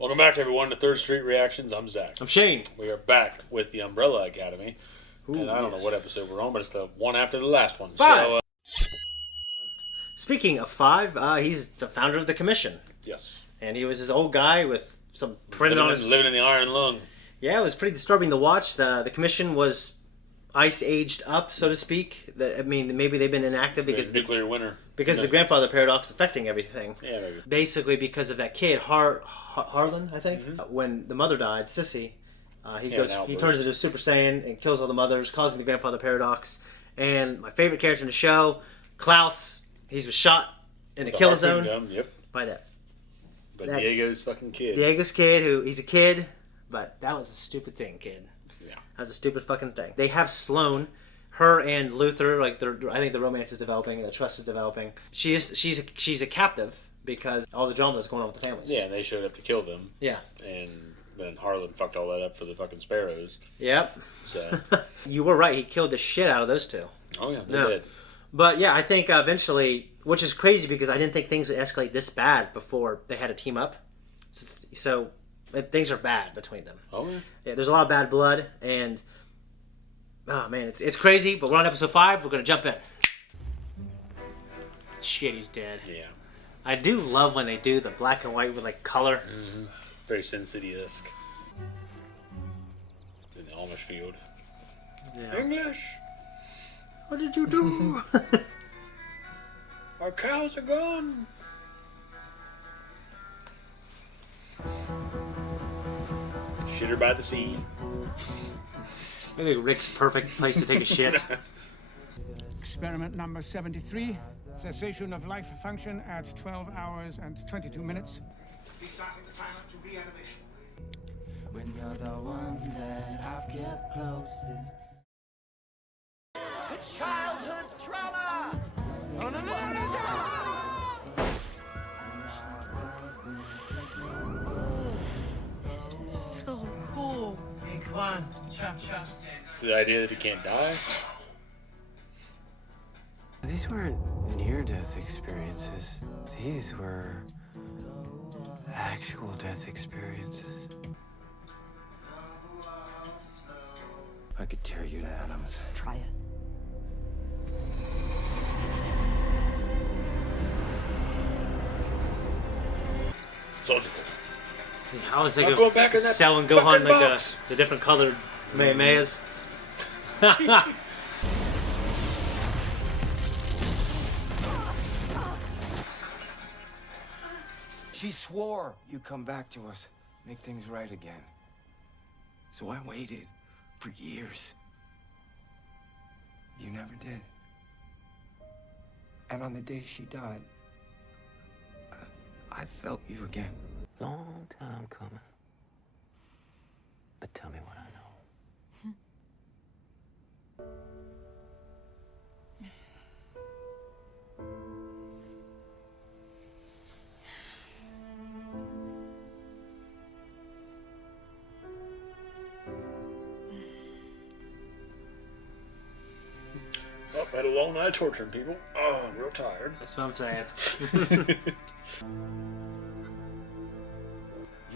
Welcome back, everyone, to Third Street Reactions. I'm Zach. I'm Shane. We are back with the Umbrella Academy. Ooh, and I don't know what episode we're on, but it's the one after the last one. 5. So, Speaking of 5, he's the founder of the commission. yes. And he was his old guy with some printed on his... Living in the iron lung. Yeah, it was pretty disturbing to watch. The commission was ice-aged up, so to speak. I mean, maybe they've been inactive because of nuclear winter. Because of the grandfather paradox affecting everything. Yeah, maybe. Basically, because of that kid, Harlan, I think. Mm-hmm. When the mother died, Sissy, he turns into a Super Saiyan and kills all the mothers, causing the grandfather paradox. And my favorite character in the show, Klaus, he was shot in a kill zone. By that. But Diego's fucking kid. Diego's kid, he's a kid, but that was a stupid thing, kid. Yeah. That was a stupid fucking thing. They have Sloane, her and Luther, I think the romance is developing, the trust is developing. She's a captive because all the drama that's going on with the families. Yeah, and they showed up to kill them. Yeah. And then Harlan fucked all that up for the fucking sparrows. Yep. So you were right, he killed the shit out of those two. Oh yeah, they did. But yeah, I think eventually, which is crazy because I didn't think things would escalate this bad before they had to team up. So things are bad between them. Oh yeah. Yeah, there's a lot of bad blood, and oh man, it's crazy. But we're on episode 5. We're gonna jump in. Shit, he's dead. Yeah. I do love when they do the black and white with like color. Mm-hmm. Very Sin City-esque. In the Amish field. Yeah. English. What did you do? Our cows are gone. Shitter by the sea. I think Rick's perfect place to take a shit. Experiment number 73. Cessation of life function at 12 hours and 22 minutes. Restarting the timer to reanimation. When you're the one that I've kept closest. It's childhood trauma! Oh, no, no, no, no, no! This is so cool. Hey, come on. Chop, chop. The idea that he can't die? These weren't near-death experiences. These were actual death experiences. I could tear you to atoms. Try it. Surgical. How is they Not going back in that selling Gohan like box. the different colored Mayas? She swore you'd come back to us, make things right again. So I waited for years. You never did. And on the day she died, I felt you again. Long time coming. But tell me what I know. Oh, had a long night torturing people. Oh, I'm real tired. That's what I'm saying.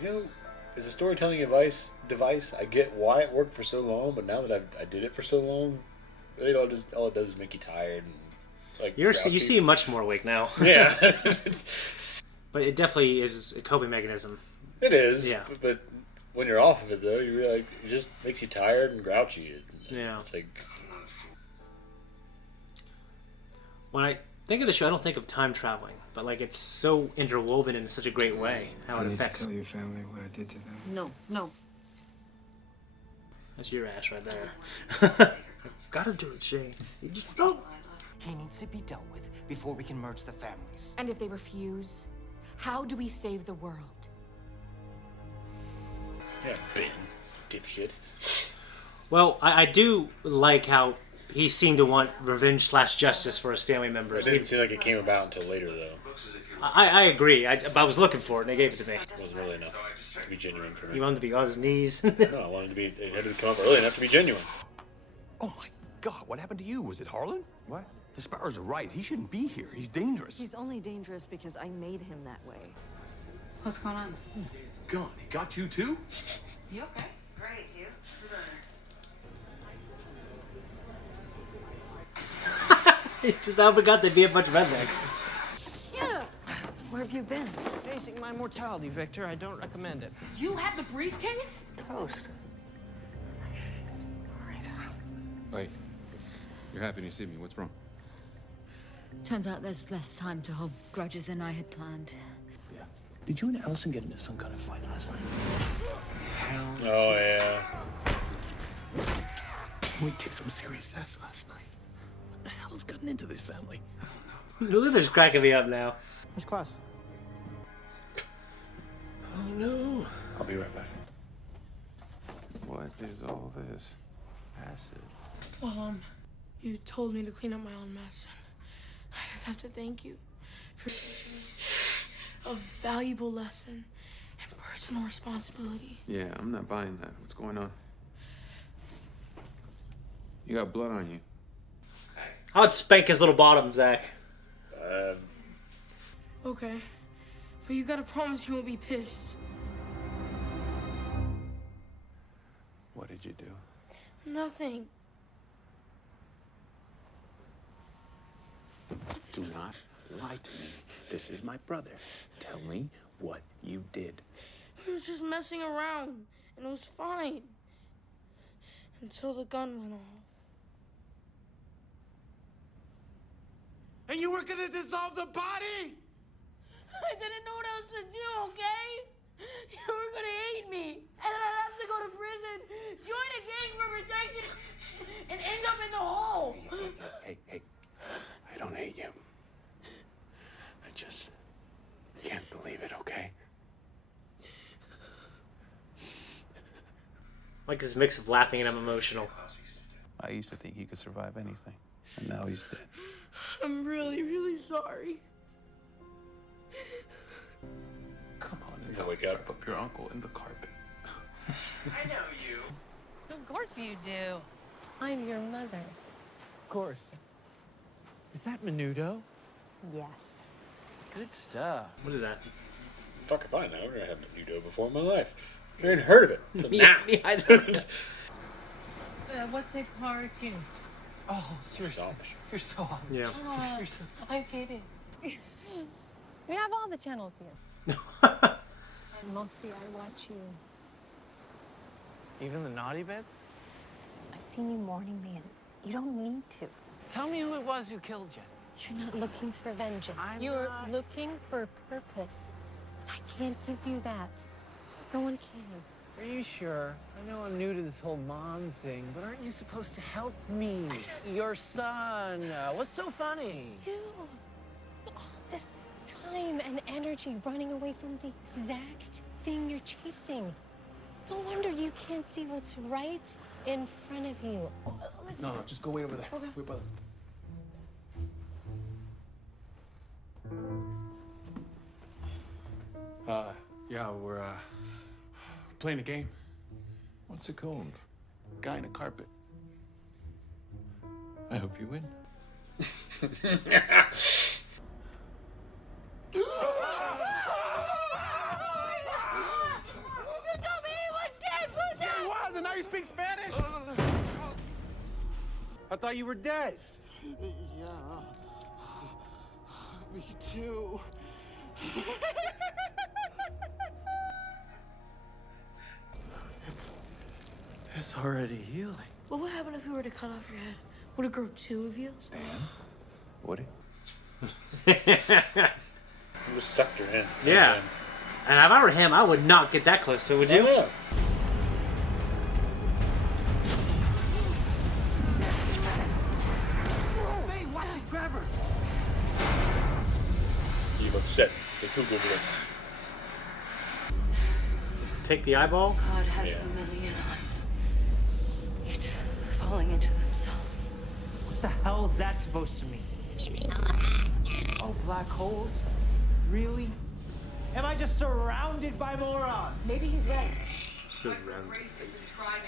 You know, as a storytelling device, I get why it worked for so long, but now that I did it for so long, really all it does is make you tired and like. You seem much more awake now. Yeah. But it definitely is a coping mechanism. It is. Yeah. But when you're off of it, though, you realize it just makes you tired and grouchy. Yeah. It's like. When I think of the show, I don't think of time traveling, but like it's so interwoven in such a great way how it affects. Tell your family what I did to them. No, no. That's your ass right there. Gotta do it, Shane. You just don't. He needs to be dealt with before we can merge the families. And if they refuse, how do we save the world? Yeah, Ben, dipshit. Well, I do like how he seemed to want revenge/justice for his family members. It didn't seem like it came about until later, though. I agree. But I was looking for it, and they gave it to me. It wasn't really enough to be genuine for me. You wanted to be on his knees. No, I wanted to be. It had to come up early enough to be genuine. Oh my God! What happened to you? Was it Harlan? What? The Sparrows are right. He shouldn't be here. He's dangerous. He's only dangerous because I made him that way. What's going on? God, he got you too? You okay? Great, you? He just I forgot there'd be a bunch of rednecks. Yeah. Where have you been? Chasing my mortality, Victor. I don't recommend it. You have the briefcase? Toast. Wait. You're happy to see me. What's wrong? Turns out there's less time to hold grudges than I had planned. Yeah. Did you and Allison get into some kind of fight last night? Oh, yeah. We kicked some serious ass last night. What the hell's gotten into this family? Luther's cracking me up now. Where's class? Oh no. I'll be right back. What is all this? Acid. Well, you told me to clean up my own mess. I just have to thank you for teaching me a valuable lesson and personal responsibility. Yeah, I'm not buying that. What's going on? You got blood on you. I would spank his little bottom, Zakk. Okay, but you gotta promise you won't be pissed. What did you do? Nothing. Do not lie to me. This is my brother. Tell me what you did. He was just messing around, and it was fine. Until the gun went off. And you were gonna dissolve the body? I didn't know what else to do, okay? You were gonna hate me, and then I'd have to go to prison, join a gang for protection, and end up in the hole. Hey. I don't hate you. I just can't believe it, okay? Like this mix of laughing and I'm emotional. I used to think he could survive anything, and now he's dead. I'm really, really sorry. Come on, You wake up. Up your uncle in the carpet. I know you. Of course you do. I'm your mother. Of course. Is that menudo? Yes. Good stuff. What is that? Fuck if I know. I've never had menudo before in my life. I hadn't heard of it. Till now. Me either. What's a cartoon? Oh, seriously. You're so awesome. Yeah. You're so... I'm kidding. We have all the channels here. And mostly I watch you. Even the naughty bits? I've seen you mourning me, and you don't need to. Tell me who it was who killed you. You're not looking for vengeance. I'm You're not. looking for purpose. I can't give you that. No one can. Are you sure? I know I'm new to this whole mom thing, but aren't you supposed to help me? Your son. What's so funny? You. All this time and energy running away from the exact thing you're chasing. No wonder you can't see what's right in front of you. No, just go way over there. Okay. Way by Yeah, we're playing a game. What's it called? Guy in a carpet. I hope you win. And now you speak Spanish? I thought you were dead. Yeah. Me too. It's already healing. What would happen if we were to cut off your head? Would it grow two of you? Dan? Would it? You just sucked her in. Yeah. And if I were him, I would not get that close to it, would you? Yeah. Hey, watch it, grab her. You've upset the Cougar Blitz. Take the eyeball? God has Yeah. a million eyes, each falling into themselves. What the hell is that supposed to mean? Oh, black holes? Really? Am I just surrounded by morons? Maybe he's right. Surrounded.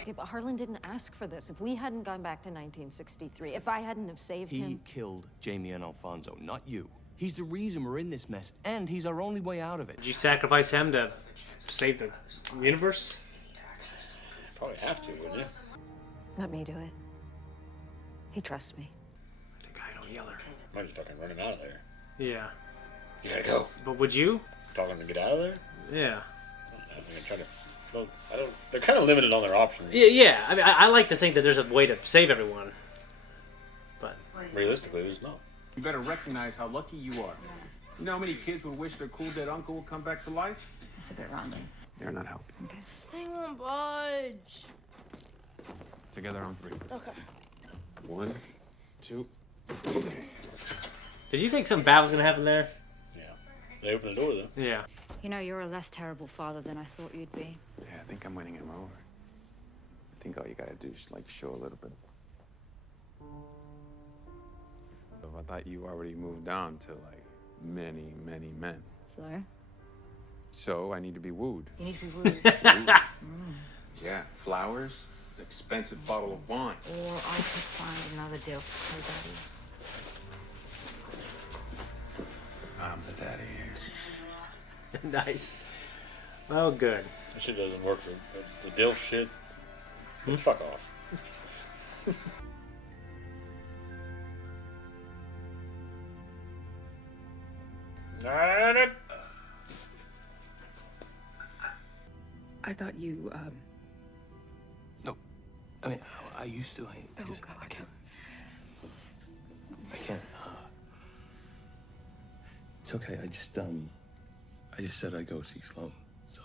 Yeah, but Harlan didn't ask for this. If we hadn't gone back to 1963, if I hadn't have saved He him... killed Jamie and Alfonso, not you. He's the reason we're in this mess, and he's our only way out of it. Did you sacrifice him to save the universe? Probably have to, wouldn't you? Let me do it. He trusts me. The guy don't yell her. Might just fucking run him out of there. Yeah. You gotta go. But would you? Talking to get out of there? Yeah. I'm gonna try to. Well, I don't. They're kind of limited on their options. Yeah. I mean, I like to think that there's a way to save everyone. But realistically, there's not. You better recognize how lucky you are. You know how many kids would wish their cool dead uncle would come back to life? It's a bit random. They're not helping. Okay. This thing won't budge. Together on 3. Okay. 1, 2. did you think something bad was gonna happen there? Yeah. They opened the door though. Yeah. You know, you're a less terrible father than I thought you'd be. Yeah, I think I'm winning him over. I think all you gotta do is like show a little bit. I thought you already moved on to like many, many men. So? So I need to be wooed. You need to be wooed. Wooed? Yeah, flowers, an expensive bottle of wine. Or I could find another deal for her daddy. I'm the daddy here. Nice. Oh, good. That shit doesn't work for the DILF shit. Fuck off. I thought you, No, I mean, I used to. I just, God. I can't. I can't. It's okay. I just said I'd go see Sloan, so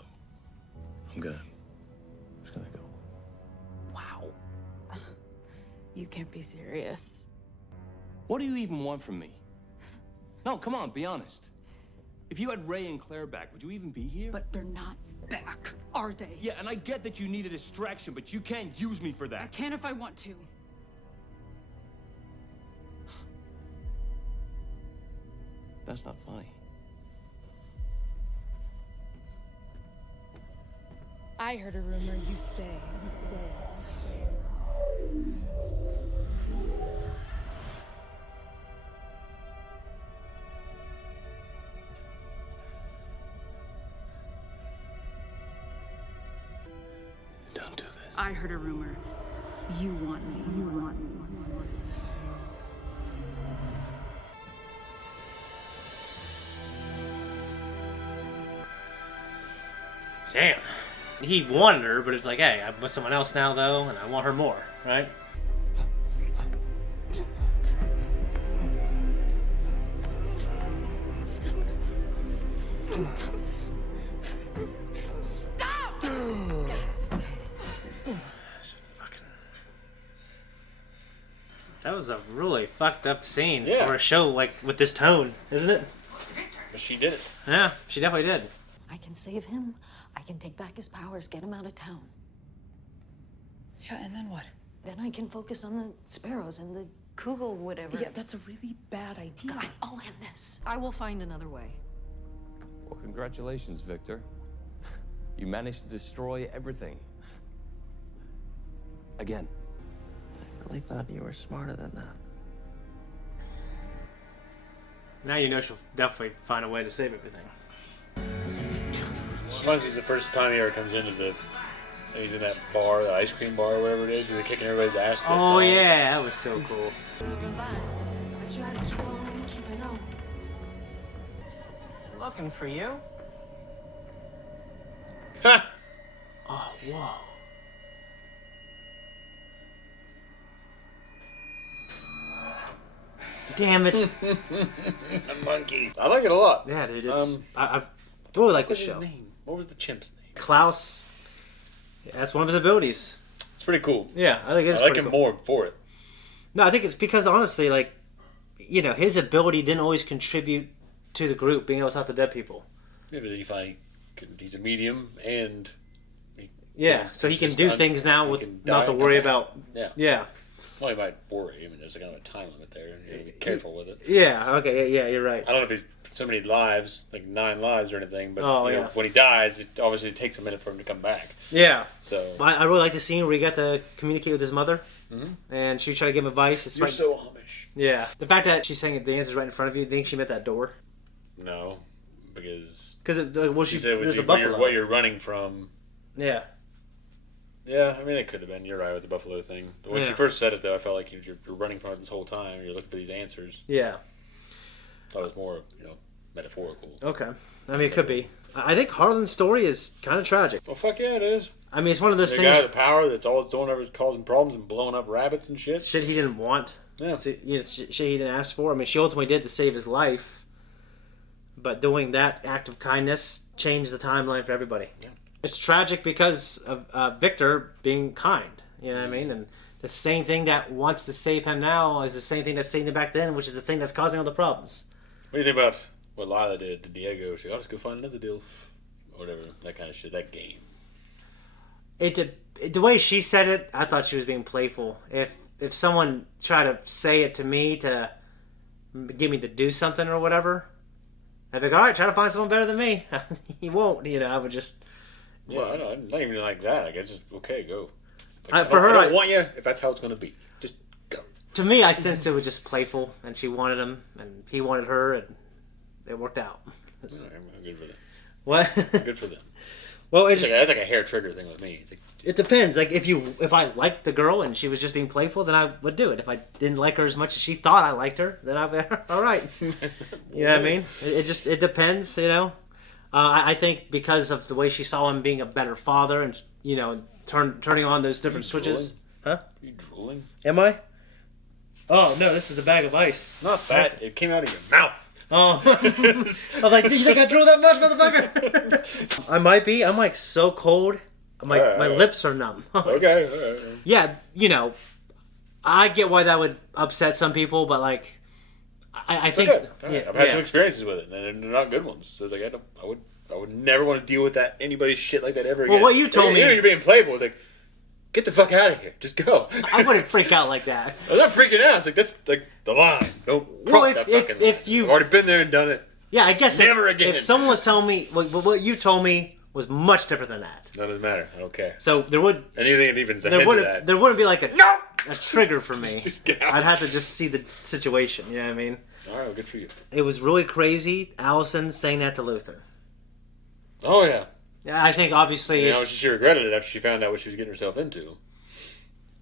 I'm just gonna go. wow. You can't be serious. What do you even want from me? No, come on, be honest. If you had Ray and Claire back, would you even be here? But they're not back, are they? Yeah, and I get that you need a distraction, but you can't use me for that. I can if I want to. That's not funny. I heard a rumor you stay. Don't do this. I heard a rumor. You want me. You want me. Damn. He wanted her, but it's like, hey, I'm with someone else now, though, and I want her more, right? Stop. That was a really fucked up scene Yeah. for a show like with this tone, isn't it? But she did it. Yeah, she definitely did. I can save him. I can take back his powers, get him out of town. Yeah, and then what? Then I can focus on the sparrows and the kugel, whatever. Yeah, that's a really bad idea. I'll have this. I will find another way. Well, congratulations, Victor. You managed to destroy everything. Again. I really thought you were smarter than that. Now you know she'll definitely find a way to save everything. Reminds me of the first time he ever comes into the. He's in that bar, the ice cream bar, or whatever it is. He's kicking everybody's ass. to that Oh song. yeah, that was so cool. Looking for you? Ha! Oh, whoa. Damn it. A monkey. I like it a lot. Yeah, dude. It's, I really like What this was show. his name? What was the chimp's name? Klaus. Yeah, that's one of his abilities. It's pretty cool. Yeah, I think it's I like pretty him cool. more for it. No, I think it's because honestly, like, you know, his ability didn't always contribute to the group being able to talk to dead people. Yeah, but he's a medium and. Yeah, so he can do things now with not to worry about. Yeah. Yeah. Well, he might worry. I mean, there's kind of a time limit there. You gotta be careful with it. Yeah. Okay. Yeah, you're right. I don't know if he's so many lives, like 9 lives or anything, but Oh, you know, yeah. when he dies, it obviously takes a minute for him to come back. Yeah. So I really like the scene where he got to communicate with his mother, Mhm. and she tried to give him advice. It's You're right, so Amish. much. Yeah. The fact that she's saying the answer's right in front of you, think she meant that door? No, because she said there's a buffalo. What you're running from. Yeah. Yeah, I mean, it could have been. You're right with the buffalo thing. When she first said it, though, I felt like you're running from it this whole time. You're looking for these answers. Yeah. Thought it was more, metaphorical. Okay. I mean, it could be. I think Harlan's story is kind of tragic. Well, fuck yeah, it is. I mean, it's one of those things. The guy with the power that's all it's doing ever is causing problems and blowing up rabbits and shit. Shit he didn't want. Yeah. Shit he didn't ask for. I mean, she ultimately did to save his life. But doing that act of kindness changed the timeline for everybody. Yeah. It's tragic because of Victor being kind. You know what I mean? And the same thing that wants to save him now is the same thing that saved him back then, which is the thing that's causing all the problems. What do you think about what Lila did to Diego? She, let's go find another deal. Or whatever. That kind of shit. That game. The way she said it, I thought she was being playful. If someone tried to say it to me to get me to do something or whatever, I'd be like, all right, try to find someone better than me. He won't, I would just... Yeah, I know. Not even like that. I guess just, okay, go. Like, I don't want you if that's how it's going to be. Just go. To me, I sensed it was just playful, and she wanted him, and he wanted her, and it worked out. So, good for them. What? Good for them. Well, that's like a hair trigger thing with me. It depends. Like if I liked the girl and she was just being playful, then I would do it. If I didn't like her as much as she thought I liked her, then I'd be all right. You know what I mean? It depends. I think because of the way she saw him being a better father and turning on those different switches. Huh? Are you drooling? Am I? Oh no, this is a bag of ice. Not that. It came out of your mouth. Oh, I was like, do you think I drool that much, motherfucker? I might be. I'm like so cold. My lips are numb. Okay. Yeah, I get why that would upset some people, but like, I think okay. I've had some experiences with it, and they're not good ones. So it's like I would never want to deal with that anybody's shit like that ever again. Well, what you told me, you're being playful. It's like, get the fuck out of here. Just go. I wouldn't freak out like that. I'm not freaking out. It's like that's like the line. Don't cross that fucking line. You've already been there and done it. Yeah, I guess never again. If someone was telling me what you told me was much different than that. That doesn't matter. I don't care. So there would anything that even there wouldn't be like a trigger for me. I'd have to just see the situation. You know what I mean? All right, well, good for you. It was really crazy. Allison saying that to Luther. Oh yeah. Yeah, I think obviously she regretted it after she found out what she was getting herself into.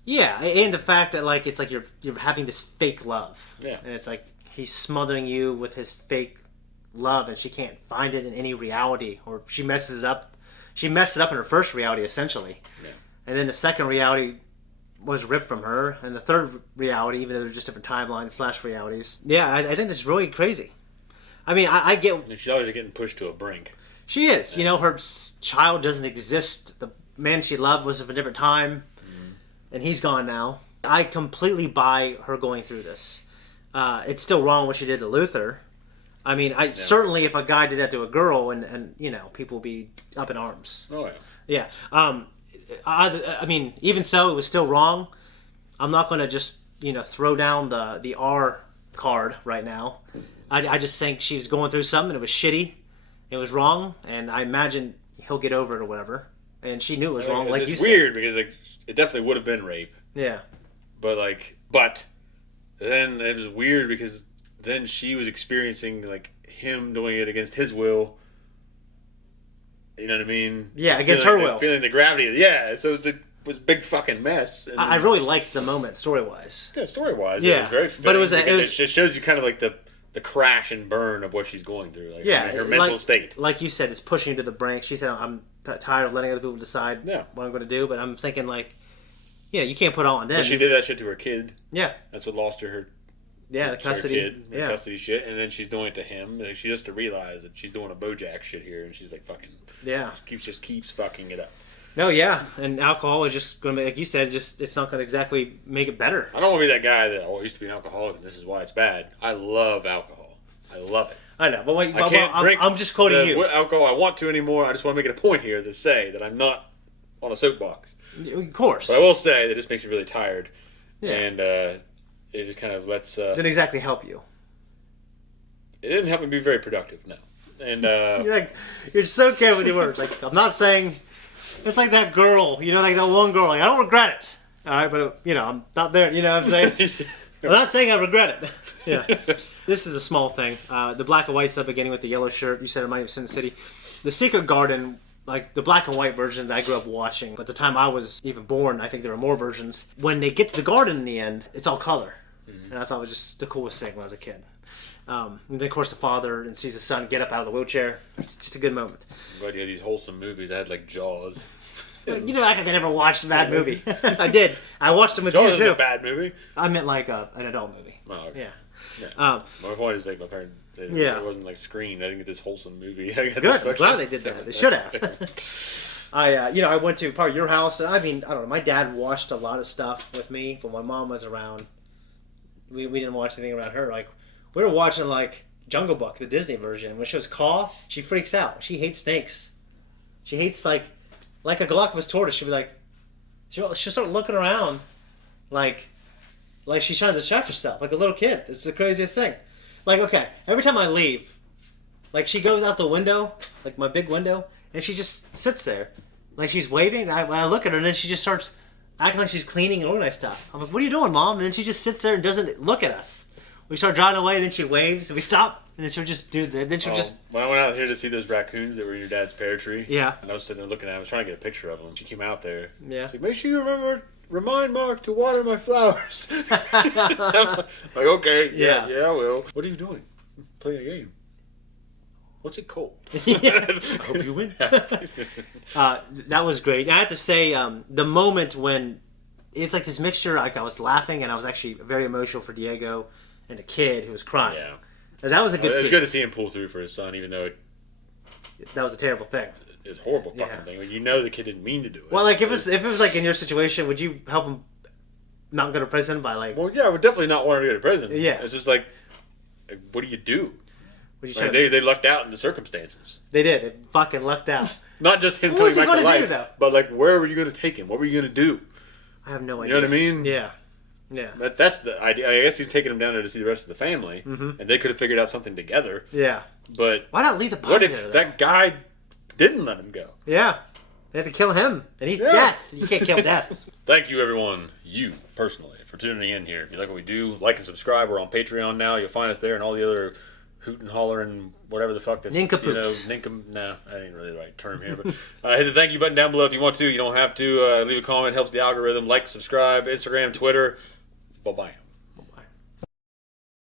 Yeah, and the fact that like it's like you're having this fake love. Yeah. And it's like he's smothering you with his fake love, and she can't find it in any reality, or she messes it up. She messed it up in her first reality, essentially. Yeah. And then the second reality was ripped from her, and the third reality, even though they're just different timelines / realities. Yeah, I think that's really crazy. I mean, I get... She's always getting pushed to a brink. She is. Yeah. Her child doesn't exist. The man she loved was of a different time, and he's gone now. I completely buy her going through this. It's still wrong what she did to Luther. I mean, certainly if a guy did that to a girl, and people would be up in arms. Oh, yeah. Yeah. I mean, even so, it was still wrong. I'm not going to just, throw down the R card right now. I just think she's going through something. It was shitty. It was wrong, and I imagine he'll get over it or whatever. And she knew it was wrong, like you said. It's weird because it definitely would have been rape. Yeah. But then it was weird because then she was experiencing him doing it against his will. You know what I mean? Yeah, against her will. Feeling the gravity. Yeah, so it was a big fucking mess. And I really liked the moment story-wise. Yeah, story-wise. Yeah. It was very fitting, but it just shows you kind of like the crash and burn of what she's going through. Her mental state. Like you said, it's pushing you to the brink. She said, I'm tired of letting other people decide what I'm going to do, but I'm thinking you can't put all on them. But she did that shit to her kid. Yeah. That's what lost her. Yeah, the custody. Her custody shit, and then she's doing it to him. She has to realize that she's doing a BoJack shit here, and she's like fucking. Yeah. Just keeps fucking it up. No, yeah, and alcohol is just going to, like you said, it's not going to exactly make it better. I don't want to be that guy that I used to be an alcoholic, and this is why it's bad. I love alcohol. I love it. I know, but I can't drink I'm just quoting you. Alcohol I want to anymore. I just want to make it a point here to say that I'm not on a soapbox. Of course. But I will say that it just makes me really tired. Yeah. And it just kind of lets... didn't exactly help you. It didn't help me be very productive, no. And you're so careful with your words. I'm not saying... It's like that girl, that one girl. I don't regret it. All right, but, I'm not there. You know what I'm saying? I'm not saying I regret it. Yeah. This is a small thing. The black and white stuff beginning with the yellow shirt. You said it might have Sin City. The Secret Garden, like the black and white version that I grew up watching. At the time I was even born, I think there were more versions. When they get to the garden in the end, it's all color. And I thought it was just the coolest thing when I was a kid. And then, of course, the father and sees the son get up out of the wheelchair. It's just a good moment. I'm glad you had these wholesome movies. I had like Jaws. You know, I never watched a bad movie. I did. I watched them with Jaws you, too. is a bad movie? I meant like an adult movie. Oh, okay. Yeah. My point is like my parents. It wasn't like screened. I didn't get this wholesome movie. Good. I'm glad they did that. They should have. I went to part of your house. I mean, I don't know. My dad watched a lot of stuff with me, but my mom was around. We didn't watch anything around her. Like, we were watching like Jungle Book, the Disney version. When she was Caw, she freaks out. She hates snakes. She hates like a Galapagos tortoise. She'll be like, she'll start looking around, like she's trying to distract herself, like a little kid. It's the craziest thing. Like, okay, every time I leave, like she goes out the window, like my big window, and she just sits there, like she's waving. When I look at her, and then she just starts acting like she's cleaning and organizing stuff. I'm like, "What are you doing, Mom?" And then she just sits there and doesn't look at us. We start driving away, and then she waves, and we stop, and then she'll just do that. Then she'll just. When I went out here to see those raccoons that were in your dad's pear tree, yeah, and I was sitting there looking at them, I was trying to get a picture of them. She came out there. Yeah. She's like, make sure you remind Mark to water my flowers. I'm like, okay, yeah, I will. What are you doing? Playing a game. What's it called? I hope you win. That was great. I have to say, the moment when it's like this mixture, like I was laughing and I was actually very emotional for Diego and the kid who was crying. Yeah. That was a good scene. It was good to see him pull through for his son, even though that was a terrible thing. It was a horrible fucking thing. You know the kid didn't mean to do it. Well, like if it was like in your situation, would you help him not go to prison by like? Well, yeah, I would definitely not want him to go to prison. Yeah. It's just like what do you do? Like they lucked out in the circumstances. They did. They fucking lucked out. Not just him what coming back to life, do, but like where were you going to take him? What were you going to do? I have no idea. You know what I mean? Yeah. Yeah. That's the idea. I guess he's taking him down there to see the rest of the family, and they could have figured out something together. Yeah. But why not leave the body What if there, that guy didn't let him go? Yeah. They had to kill him, and he's death. You can't kill death. Thank you, everyone. You personally for tuning in here. If you like what we do, like and subscribe. We're on Patreon now. You'll find us there and all the other hoot and holler and whatever the fuck that's nincompoops. No, that ain't really the right term here. But hit the thank you button down below if you want to. You don't have to. Leave a comment, helps the algorithm. Like, subscribe, Instagram, Twitter. Bye bye.